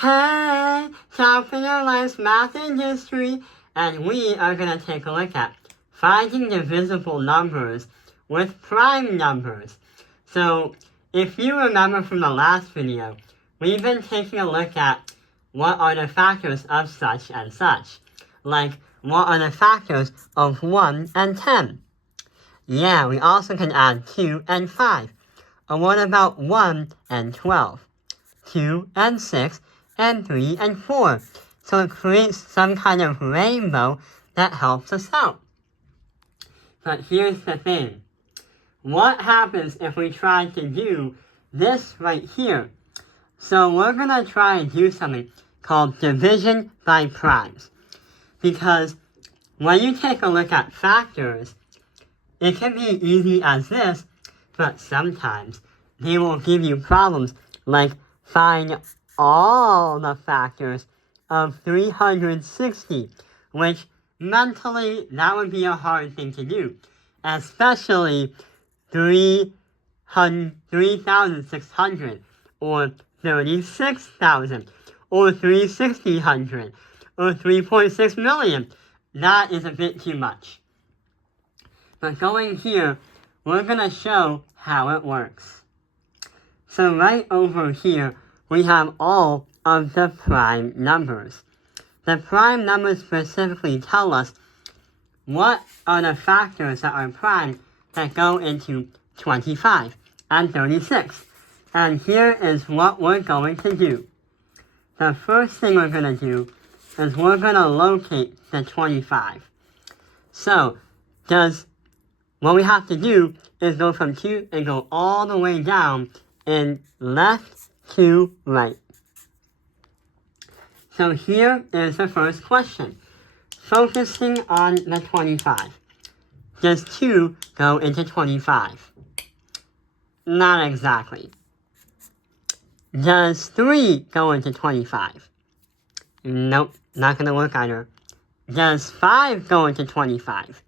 Hey, sharpen your life's math and history, and we are going to take a look at finding divisible numbers with prime numbers. So, if you remember from the last video, we've been taking a look at what are the factors of such and such. Like, what are the factors of 1 and 10? Yeah, we also can add 2 and 5. Or what about 1 and 12? 2 and 6, and 3 and 4. So it creates some kind of rainbow that helps us out. But here's the thing. What happens if we try to do this right here? So we're going to try and do something called division by primes. Because when you take a look at factors, it can be easy as this, but sometimes they will give you problems like find all the factors of 360, which mentally that would be a hard thing to do, especially 3,600 or 36,000 or 3,600 or 3.6 million. That is a bit too much. But going here, we're going to show how it works. So right over here, we have all of the prime numbers. The prime numbers specifically tell us what are the factors that are prime that go into 25 and 36. And here is what we're going to do. The first thing we're going to do is we're going to locate the 25. So, what we have to do is go from 2 and go all the way down in left to right. So here is the first question. Focusing on the 25. Does 2 go into 25? Not exactly. Does 3 go into 25? Nope, not going to work either. Does 5 go into 25?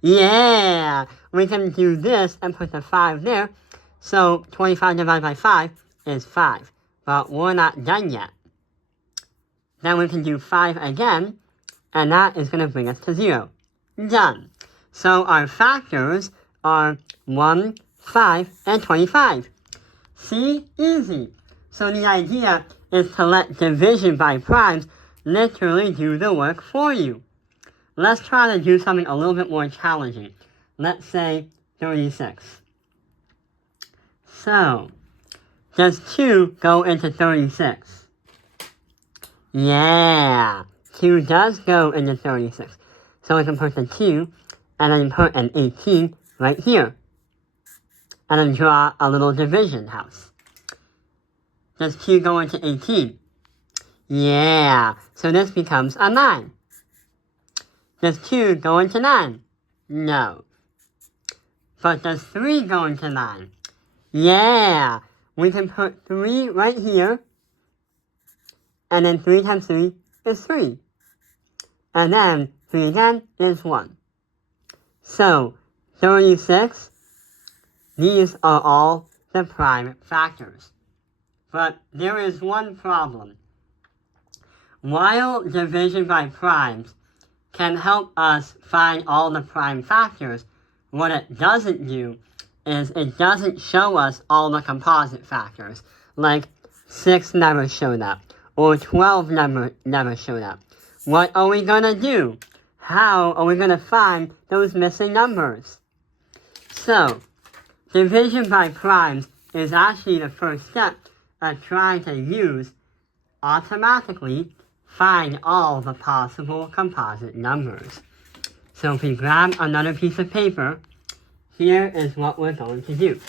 Yeah, we can do this and put the 5 there. So 25 divided by 5 is 5, but we're not done yet. Then we can do 5 again, and that is going to bring us to 0. Done. So our factors are 1, 5, and 25. See? Easy. So the idea is to let division by primes literally do the work for you. Let's try to do something a little bit more challenging. Let's say 36. So, does 2 go into 36? Yeah, 2 does go into 36. So we can put the 2, and then put an 18 right here. And then draw a little division house. Does 2 go into 18? Yeah, so this becomes a 9. Does 2 go into 9? No. But does 3 go into 9? Yeah, we can put 3 right here, and then 3 times 3 is 3. And then 3 again is 1. So, 36, these are all the prime factors. But there is one problem. While division by primes can help us find all the prime factors, what it doesn't do is it doesn't show us all the composite factors, like 6 never showed up, or 12 never showed up. What are we going to do? How are we going to find those missing numbers? So, division by primes is actually the first step of trying to automatically find all the possible composite numbers. So if we grab another piece of paper, here is what we're going to do.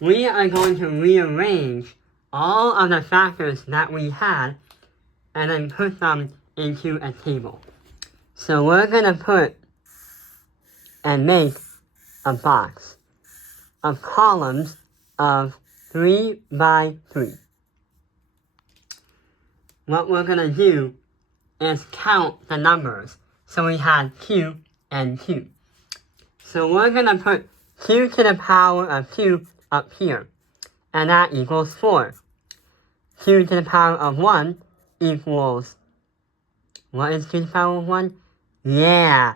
We are going to rearrange all of the factors that we had and then put them into a table. So we're going to put and make a box of columns of 3 by 3. What we're going to do is count the numbers. So we had 2 and 2. So we're going to put 2 to the power of 2 up here, and that equals 4. 2 to the power of 1 equals, what is 2 to the power of 1? Yeah,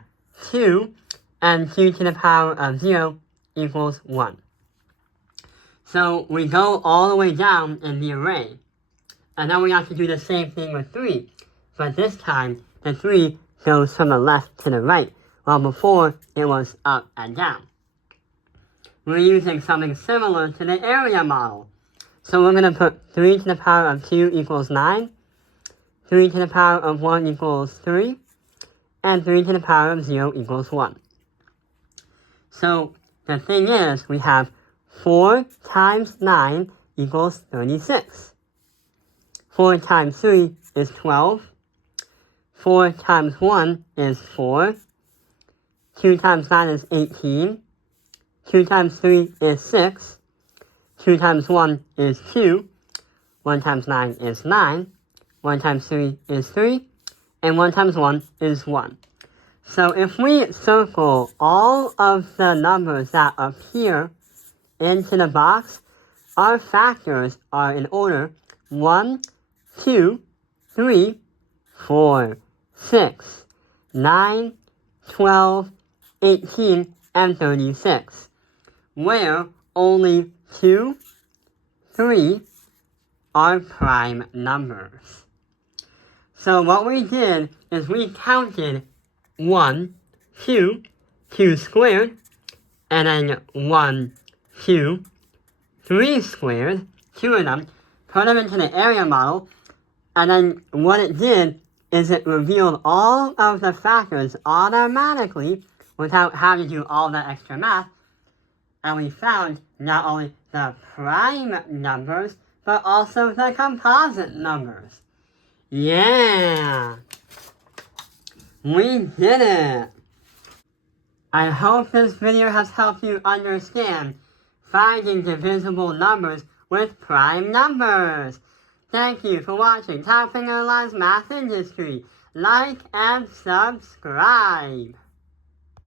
2, and 2 to the power of 0 equals 1. So we go all the way down in the array. And now we have to do the same thing with 3. But this time, the 3 goes from the left to the right, while before it was up and down. We're using something similar to the area model. So we're going to put 3 to the power of 2 equals 9, 3 to the power of 1 equals 3, and 3 to the power of 0 equals 1. So the thing is, we have 4 times 9 equals 36. 4 times 3 is 12. 4 times 1 is 4. 2 times 9 is 18. 2 times 3 is 6. 2 times 1 is 2. 1 times 9 is 9. 1 times 3 is 3. And 1 times 1 is 1. So if we circle all of the numbers that appear into the box, our factors are in order 1, 2, 3, 4, 6, 9, 12, 18, and 36, where only 2, 3 are prime numbers. So what we did is we counted 1, 2, 2 squared, and then 1, 2, 3 squared, 2 of them, put them into the area model, and then what it did is it revealed all of the factors automatically without having to do all that extra math, and we found not only the prime numbers, but also the composite numbers. Yeah! We did it! I hope this video has helped you understand finding divisible numbers with prime numbers. Thank you for watching Top Fingerline's Math Industry. Like and subscribe.